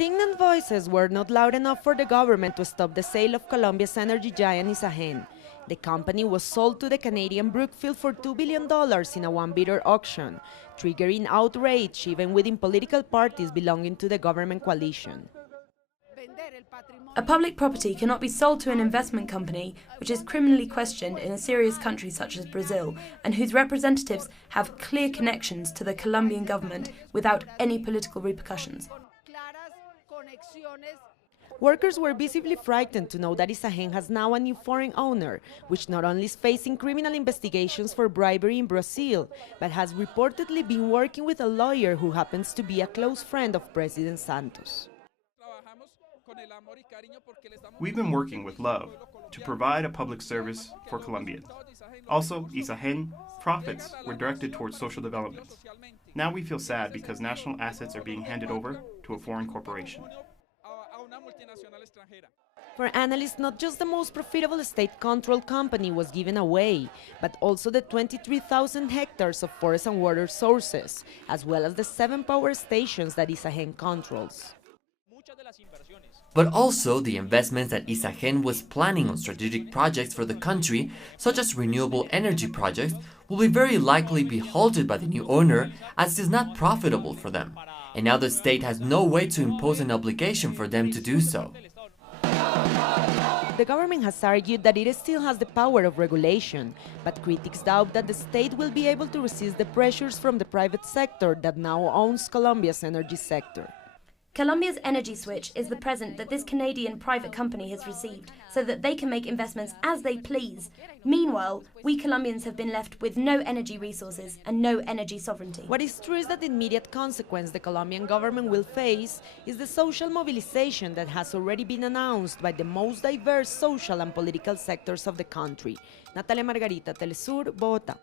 Indignant voices were not loud enough for the government to stop the sale of Colombia's energy giant Isagen. The company was sold to the Canadian Brookfield for $2 billion in a one-bidder auction, triggering outrage even within political parties belonging to the government coalition. A public property cannot be sold to an investment company which is criminally questioned in a serious country such as Brazil and whose representatives have clear connections to the Colombian government without any political repercussions. Workers were visibly frightened to know that Isagen has now a new foreign owner, which not only is facing criminal investigations for bribery in Brazil, but has reportedly been working with a lawyer who happens to be a close friend of President Santos. We've been working with love to provide a public service for Colombians. Also, Isagen profits were directed towards social development. Now we feel sad because national assets are being handed over to a foreign corporation. For analysts, not just the most profitable state-controlled company was given away, but also the 23,000 hectares of forest and water sources, as well as the 7 power stations that Isagen controls. But also the investments that Isagen was planning on strategic projects for the country, such as renewable energy projects, will be very likely be halted by the new owner as it is not profitable for them. And now the state has no way to impose an obligation for them to do so. The government has argued that it still has the power of regulation, but critics doubt that the state will be able to resist the pressures from the private sector that now owns Colombia's energy sector. Colombia's energy switch is the present that this Canadian private company has received so that they can make investments as they please. Meanwhile, we Colombians have been left with no energy resources and no energy sovereignty. What is true is that the immediate consequence the Colombian government will face is the social mobilization that has already been announced by the most diverse social and political sectors of the country. Natalia Margarita, Telesur, Bogotá.